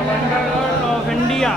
वंडरवर्ल्ड of India.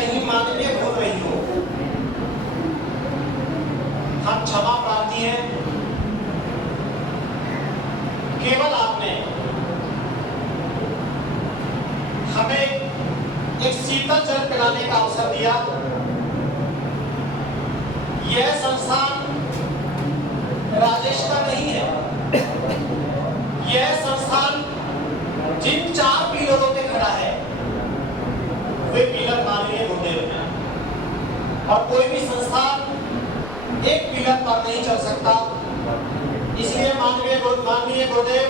कहीं मानवीय भूल रही हो, हम क्षमा प्रार्थी हैं। केवल आपने हमें एक शीतल जल पिलाने का अवसर दिया। यह संस्थान राजेश का नहीं है। यह संस्थान जिन 4 पिलरों पे खड़ा है वे पिलर माननीय गुरुदेव हैं, और कोई भी संस्थान एक पिलर पर नहीं चल सकता। इसलिए माननीय गुरुदेव,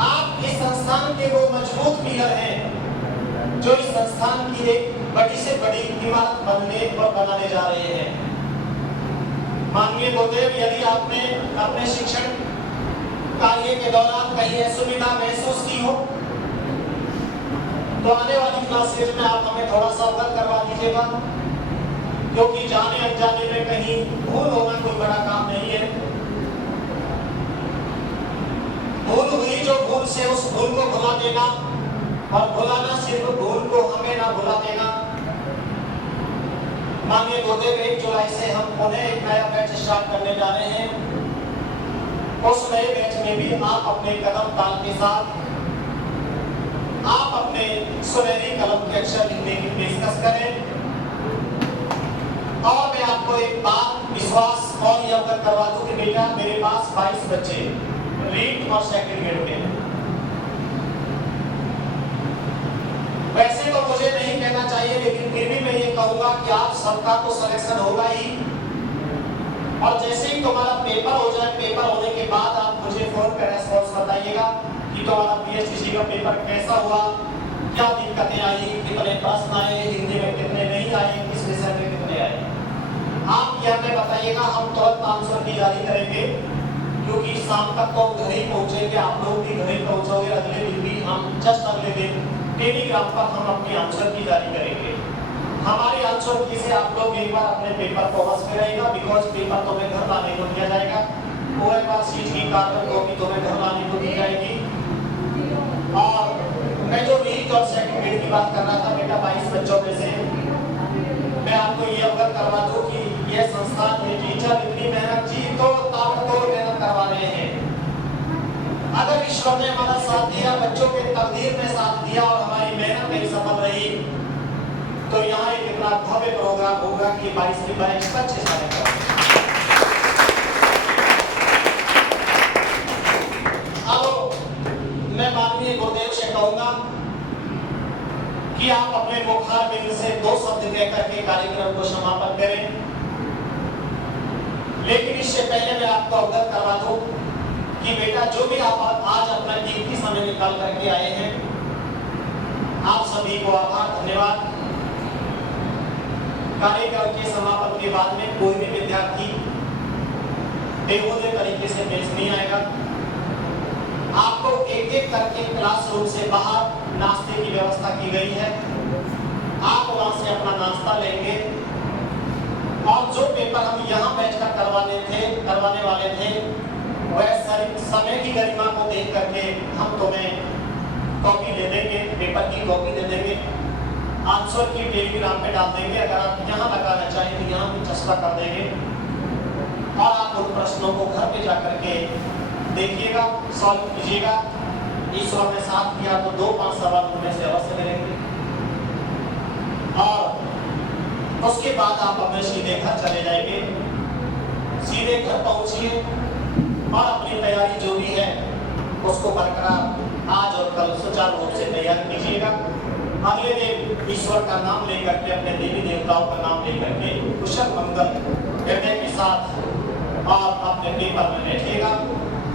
आप इस संस्थान के वो मजबूत पिलर हैं जो इस संस्थान की एक बड़ी से बड़ी इमारत बनने और बनाने जा रहे हैं। माननीय गुरुदेव, यदि आपने अपने शिक्षण कार्य के दौरान कहीं असुविधा महसूस की हो तो आने वाली क्लासेज में आप हमें थोड़ा सा अवगत करवा दीजिएगा, क्योंकि जाने अनजाने में कहीं भूल होना कोई बड़ा काम नहीं है। भूल हुई जो भूल से उस भूल को भुला देना, और भुलाना सिर्फ भूल को हमें ना भुला देना। माननीय गुरुदेव, 1 जुलाई से हम पुनः एक नया बैच स्टार्ट करने जा रहे हैं। उस नए बैच में भी आप अपने कदम ताल के साथ आप अपने सुनहरी कलम के अक्षर लिखने की पेशकश करें। और मैं आपको एक बात विश्वास और ये अवगत करवा दूं कि बेटा, मेरे पास 22 बच्चे रीड और सेकंड ग्रेड के हैं। वैसे तो मुझे नहीं कहना चाहिए, लेकिन फिर भी मैं ये कहूंगा कि आप सबका तो सिलेक्शन होगा ही। और जैसे ही तुम्हारा पेपर हो जाए, पेपर होने के बाद आप मुझे फोन पर रेस्पॉन्स बताइएगा कि तुम्हारा पीएचडीसी का पेपर कैसा हुआ, क्या दिक्कतें आई, कितने प्रश्न आए, हिंदी में कितने नहीं आए, किस विषय में कितने आए। आप यह हमें बताइएगा, हम तुरंत आंसर की जारी करेंगे, क्योंकि शाम तक तो घर ही पहुंचेंगे, आप लोग भी घर ही पहुंचोगे। अगले दिन भी हम जस्ट अगले दिन टेलीग्राम पर हम अपनी आंसर की जारी करेंगे। हमारी आंसर की से आप लोग एक बार अपने पेपर को बस करेगा, बिकॉज पेपर तुम्हें घर लाने को दिया जाएगा। वो एक बार सीट की कार्बन कॉपी तुम्हें घर लाने को दी जाएगी। और मैं जो रीड और सेकंड ग्रेड की बात कर रहा था बेटा, 22 बच्चों में से मैं आपको ये अवगत करवा दूं कि यह संस्थान में टीचर इतनी मेहनत जी तो ताबड़तोड़ मेहनत करवा रहे हैं। अगर ईश्वर ने हमारा साथ दिया, बच्चों के तकदीर ने साथ दिया और हमारी मेहनत नहीं सफल रही, तो यहाँ एक इतना भव्य प्रोग्राम होगा कि 22 के बैच अच्छे सारे अब मैं माननीय गुरुदेव से कहूंगा कि आप अपने मुखार बिंद से 2 शब्द कहकर के कार्यक्रम को समापन करें। लेकिन इससे पहले मैं आपको अवगत करवा दूं कि बेटा, जो भी आप आज अपना कीमती समय निकाल करके आए हैं, आप सभी को आभार, धन्यवाद। कार्यक्रम के समापन के बाद में कोई भी विद्यार्थी बेहूदे तरीके से पेश नहीं आएगा। आपको एक एक करके क्लासरूम से बाहर नाश्ते की व्यवस्था की गई है। आप वहां से अपना नाश्ता लेंगे, और जो पेपर हम यहाँ बैठकर करवाने वाले थे, वह समय की गरिमा को देख करके हम तुम्हें कॉपी दे देंगे, पेपर की कॉपी दे देंगे, आंसर की टेलीग्राम पे डाल देंगे। अगर आप यहाँ लगाना चाहें तो यहाँ भी चस्पा कर देंगे, और आप उन प्रश्नों को घर पे जाकर के देखिएगा, सॉल्व कीजिएगा। ईश्वर ने साथ दिया तो 2-5 सवाल उनमें से अवश्य मिलेंगे। और उसके बाद आप अपने सीधे घर चले जाएंगे। सीधे घर पहुंचिए और अपनी तैयारी जो भी है उसको बरकरार आज और कल सुचारू रूप से तैयार कीजिएगा। अगले दिन ईश्वर का नाम लेकर के, अपने देवी देवताओं का नाम लेकर के कुशल मंगल हृदय के साथ आप अपने पेपर में बैठिएगा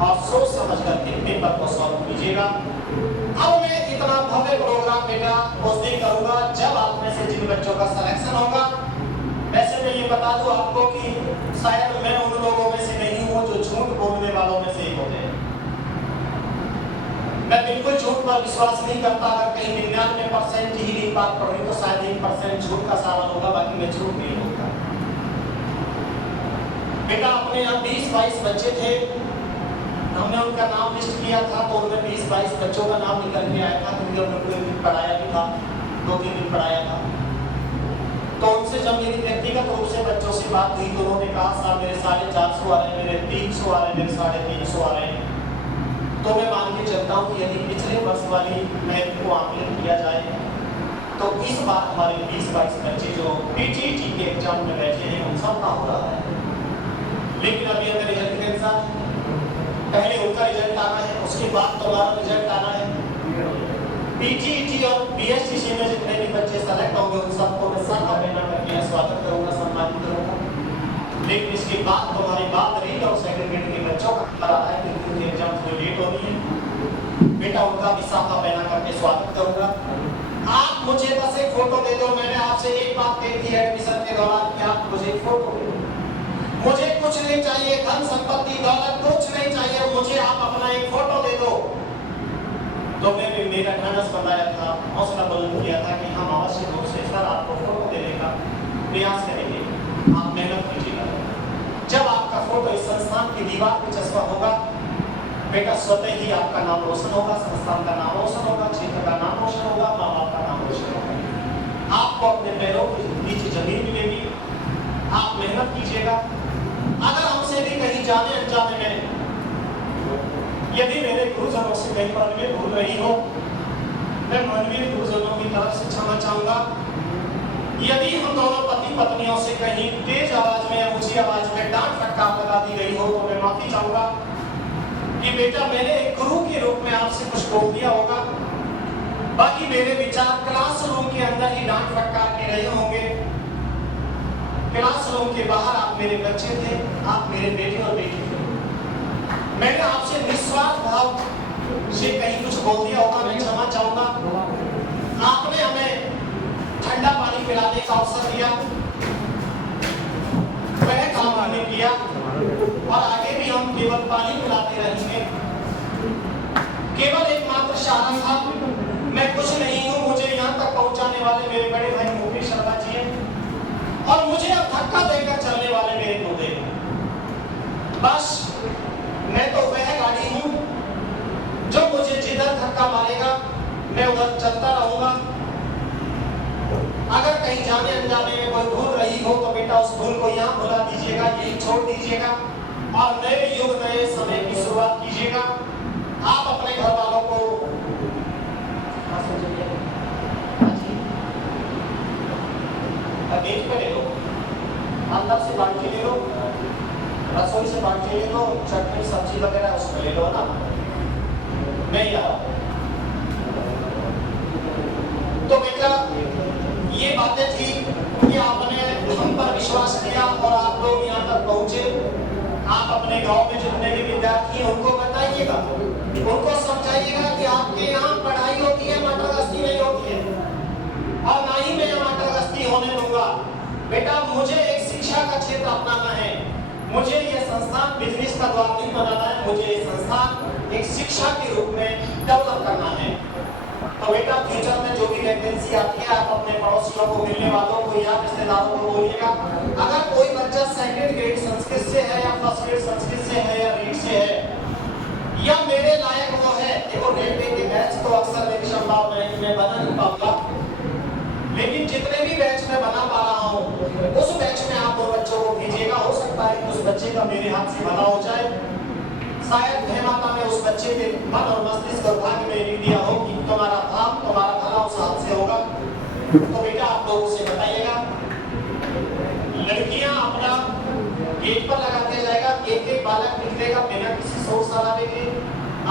और सोच समझ करके पेपर को सॉल्व कीजिएगा। अब मैं इतना भव्य प्रोग्राम बेटा उस दिन करूंगा जब आप में से जिन बच्चों का सिलेक्शन होगा। वैसे मैं ये बता दूं आपको कि शायद मैं उन लोगों में से नहीं हूं जो झूठ बोलने वालों में से ही होते हैं। मैं बिल्कुल झूठ पर विश्वास नहीं करता। अगर कहीं 99% ही नहीं बात पढ़ रही तो शायद 1% झूठ का सामान होगा, बाकी मैं झूठ नहीं बोलता। बेटा अपने यहाँ 20-22 बच्चे थे, हमने उनका नाम लिस्ट किया था तो उनमें 20-22 बच्चों का नाम निकल के आया था, क्योंकि हमने कोई दिन पढ़ाया भी था, 2-3 दिन पढ़ाया था। जब मेरी व्यक्तिगत रूप से बच्चों से बात हुई तो उन्होंने कहा साहब मेरे 450 आ रहे हैं, मेरे 300 आ रहे हैं, मेरे 350 आ रहे हैं। तो मैं मान के चलता हूँ कि यदि पिछले वर्ष वाली मैथ को आकलन किया जाए तो इस बार हमारे 20-22 बच्चे जो पीटीटी के एग्जाम में बैठे हैं उन सब का हो रहा है। लेकिन अभी हमें रिजल्ट के अनुसार पहले उनका रिजल्ट आना है, उसके बाद तुम्हारा रिजल्ट आना है। पीटीटी और पीएचडीसी में जितने भी बच्चे सेलेक्ट होंगे उन सबको मैं साथ पहना करके स्वागत करूंगा, सम्मानित करूंगा। लेकिन इसके बाद तुम्हारी बात रही और सेग्रीगेट के बच्चों का रहा है कि उनके एग्जाम थोड़ी लेट हो रही है, बेटा उनका भी साथ पहना करके स्वागत करूंगा। आप मुझे बस एक फोटो दे दो। मैंने आपसे एक बात कही थी एडमिशन के दौरान कि आप मुझे एक फोटो दे दो। मुझे कुछ नहीं चाहिए, धन संपत्ति दौलत कुछ नहीं चाहिए, मुझे आप अपना एक फोटो दे दो। तो मैंने मेरा ढांढस बनाया था, हौसला बुलंद किया था कि हम अवश्य रूप से सर आपको फोटो देने का प्रयास करेंगे, आप मेहनत कीजिएगा। जब आपका फोटो इस संस्थान की दीवार पर चस्पा होगा बेटा स्वतः ही आपका नाम रोशन होगा, संस्थान का नाम रोशन होगा, क्षेत्र का नाम रोशन होगा, माँ बाप का नाम रोशन होगा। आपको अपने पैरों के नीचे जमीन मिलेगी, आप मेहनत कीजिएगा। अगर हमसे भी कहीं जाने अनजाने में यदि मेरे गुरुजनों से कहीं पर मैं भूल रही हो, मैं मानवीय गुरुजनों की तरफ से क्षमा चाहूंगा। यदि हम दोनों पति पत्नियों से कहीं तेज आवाज में या ऊंची आवाज में डांट फटकार लगा दी गई हो तो मैं माफी चाहूंगा कि बेटा मैंने एक गुरु के रूप में आपसे कुछ बोल दिया होगा। बाकी मेरे विचार क्लासरूम के अंदर ही डांट फटकार के रहे होंगे, क्लासरूम के बाहर आप मेरे बच्चे थे, आप मेरे बेटे और बेटी थे। मैंने आपसे निस्वार्थ भाव से कहीं कुछ बोल दिया होगा, मैं क्षमा चाहूंगा। आपने हमें ठंडा पानी पिलाने का अवसर दिया, वह काम हमने किया और आगे भी हम केवल पानी पिलाते रहेंगे। केवल एकमात्र सहारा था, मैं कुछ नहीं हूँ, मुझे यहाँ तक पहुँचाने वाले मेरे बड़े भाई मुकेश शर्मा जी हैं और मुझे अब धक्का देकर चलने वाले मेरे गुरुदेव। बस मैं तो वह गाड़ी हूँ जो मुझे जिधर धक्का मारेगा मैं उधर चलता रहूंगा। अगर कहीं जाने अनजाने में कोई भूल रही हो तो बेटा उस भूल को यहाँ भुला दीजिएगा, यही छोड़ दीजिएगा और नए युग नए समय की शुरुआत कीजिएगा। आप अपने घर वालों को गेट पे ले लो, अंदर से बाल्टी ले लो, रसोई से बाल्टी ले लो, चटनी सब्जी वगैरह उसमें ले लो ना, मैं ही आ रहा हूं। तो बेटा ये बातें थी कि आपने हम पर विश्वास किया और आप लोग यहाँ तक पहुंचे। आप अपने गांव में जितने भी विद्यार्थी हैं उनको बताइएगा, उनको समझाइएगा कि आपके यहाँ पढ़ाई होती है, मटरगश्ती नहीं होती है और ना ही मैं मटरगश्ती होने दूंगा। बेटा मुझे एक शिक्षा का क्षेत्र अपनाना है, मुझे ये संस्थान बिजनेस का द्वार नहीं बनाना है, मुझे ये संस्थान एक शिक्षा के रूप में डेवलप करना है। तो बेटा फ्यूचर में जो भी वैकेंसी आती है आप अपने पड़ोसियों को, मिलने वालों को या रिश्तेदारों को बोलिएगा। अगर कोई बच्चा सेकंड ग्रेड संस्कृत से है या फर्स्ट ग्रेड संस्कृत से है या रीड से है या मेरे लायक वो है, देखो रेलवे के बैच तो अक्सर मेरी संभावना है कि मैं बना नहीं पाऊंगा, लेकिन जितने भी बैच में बना पा रहा हूँ उस बैच में आप दो बच्चों को भेजिएगा। हो सकता है कि उस बच्चे का मेरे हाथ से भला हो जाए, शायद है माता ने उस बच्चे के मन और मस्तिष्क और भाग्य में लिख दिया हो कि तुम्हारा भाव तुम्हारा भला उस हाथ से होगा। तो बेटा आप लोगों से बताइएगा, लड़कियां अपना गेट पर लगाते जाएगा, एक एक बालक निकलेगा बिना किसी शोर शराबे के,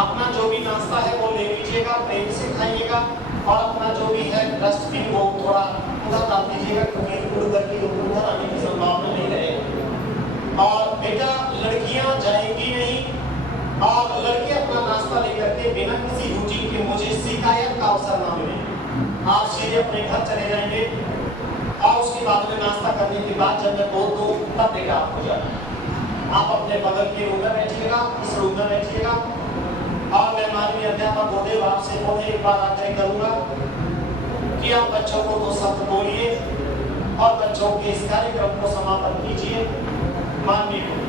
अपना जो भी नाश्ता है वो ले लीजिएगा, प्रेम से खाइएगा और अपना जो भी है डस्टबिन वो थोड़ा उधर डाल दीजिएगा क्योंकि उड़कर की उधर आने की संभावना नहीं रहेगी। और बेटा लड़कियां जाएंगी नहीं और लड़के अपना नाश्ता लेकर के बिना किसी रुचि के मुझे शिकायत का अवसर ना मिले, आप सीधे अपने घर चले जाएंगे और उसके बाद में नाश्ता करने के बाद जब मैं बोल दूं तब बेटा आपको जाना। आप अपने बगल के रूम में बैठिएगा, इस रूम में बैठिएगा और मैं माननीय अध्यापक गुरुदेव आपसे पुनः एक बार आग्रह करूंगा कि आप बच्चों को दो शब्द बोलिए और बच्चों के इस कार्यक्रम को समापन कीजिए। माननीय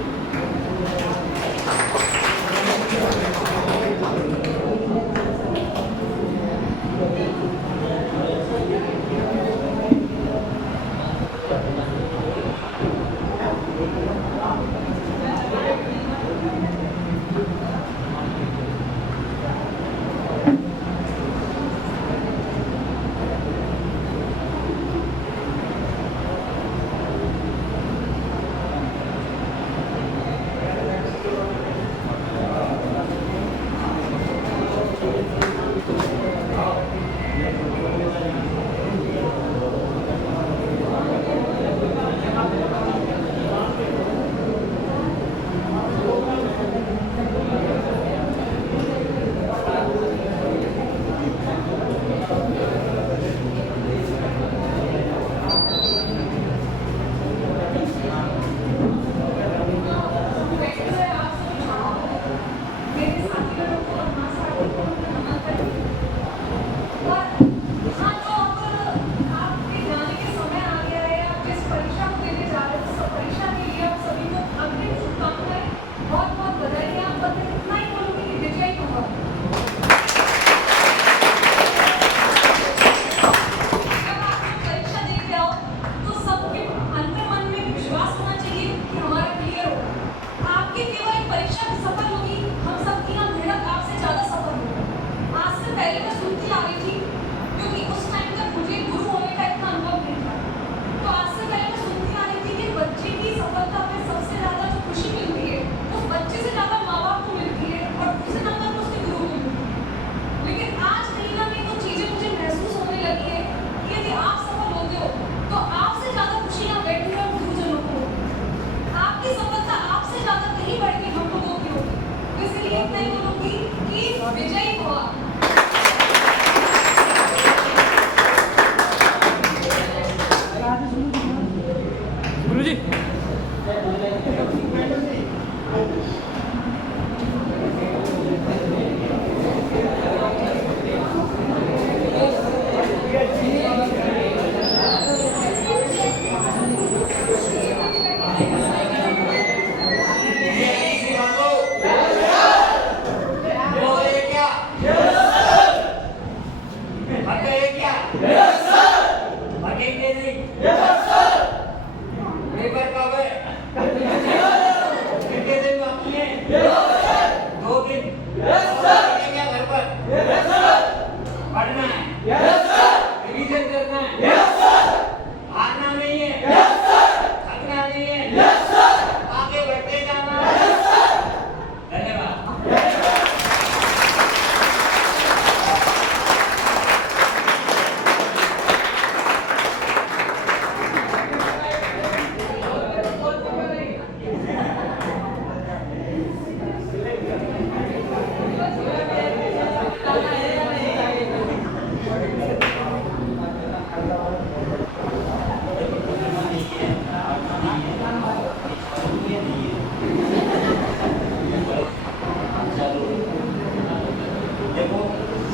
देखो,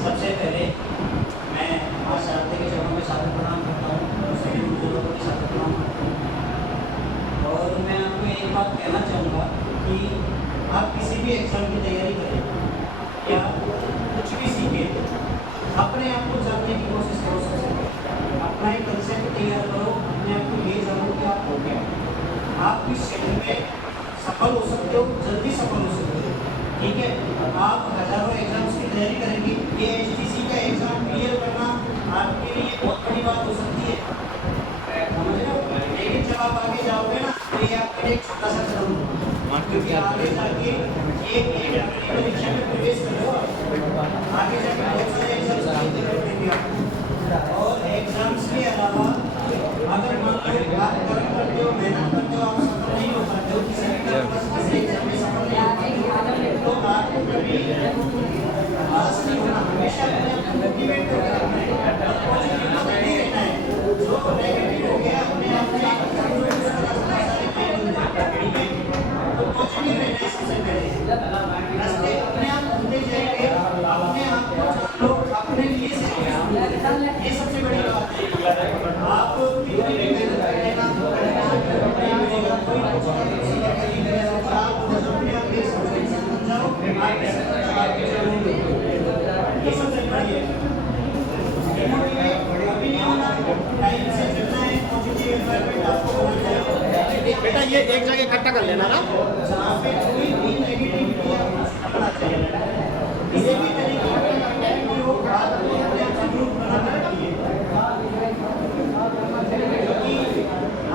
सबसे पहले मैं माँ शारदे के चरणों में सादर प्रणाम करता हूँ और सभी बुजुर्गों के सादर प्रणाम करता हूँ। और मैं आपको एक बात कहना चाहूँगा कि आप किसी भी एग्जाम की तैयारी करें या कुछ भी सीखें, अपने आप को जानने की कोशिश करो। सबसे पहले अपना एक कंसेप्ट तैयार करो, अपने आप को ये जानो कि आप हो क्या, आप किस क्षेत्र में सफल हो सकते हो, जल्दी सफल हो सकते हो। ठीक है, आप हजारों एग्जाम्स की तैयारी करेंगे, ये एचटीसी का एग्जाम क्लियर करना आपके लिए बहुत बड़ी बात हो सकती है, समझ रहे हो? लेकिन जब आप आगे जाओगे ना तो ये आपके लिए एक छोटा सा कदम होगा, क्योंकि आगे जाके एक परीक्षा में प्रवेश कर रहे हो, आगे जाके बहुत सारे एग्जाम्स देंगे आप। और एग्जाम्स के अलावा अगर मान लो आप कर्म करते हो, मेहनत करते हो, आप सफल नहीं हो पाते हो, किसी भी कारणवश किसी एग्जाम में सफल नहीं हो पाते, तो आपको कभी आलस नहीं होना, हमेशा अपने आप को मोटिवेट करके रखना है, पॉजिटिव तो नहीं रहना है। जो नेगेटिव हो गया अपने आप में ठीक है, तो पॉजिटिव रहना है। सबसे पहले रास्ते अपने आप खुलते जाएंगे, अपने आप को जान लो, अपने लिए से ये सबसे बड़ी बात है। आप कितनी भी मेहनत करेगा नहीं मिलेगा, कोई कुछ नहीं करेगा, आप अपने आप के सक्सेस बन जाओ, आगे चलोगे, ये सबसे बड़ी है। अभी नहीं होना, टाइम से चलना है, पॉजिटिव एनवायरनमेंट आपको बनाना है। बेटा ये एक जगह इकट्ठा कर लेना ना, जहाँ पे कोई भी नेगेटिविटी आपको आना चाहिए, किसी भी तरीके की नेगेटिविटी हो, आपको अपने आप से दूर बनाना चाहिए। क्योंकि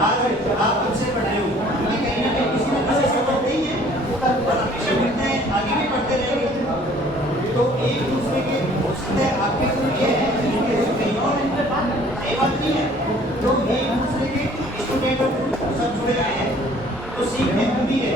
आज आप हमसे पढ़ रहे हो, हमें कहीं ना कहीं किसी न किसी से बात नहीं है, और हमेशा पढ़ते हैं, आगे भी पढ़ते रहेंगे। तो एक दूसरे के हो सकते हैं आपके गुण ये है, उनके गुण कहीं और है, ये बात नहीं है। तो एक दूसरे के स्टूडेंट सब जुड़े रहे हैं, तो सीखने हम भी है।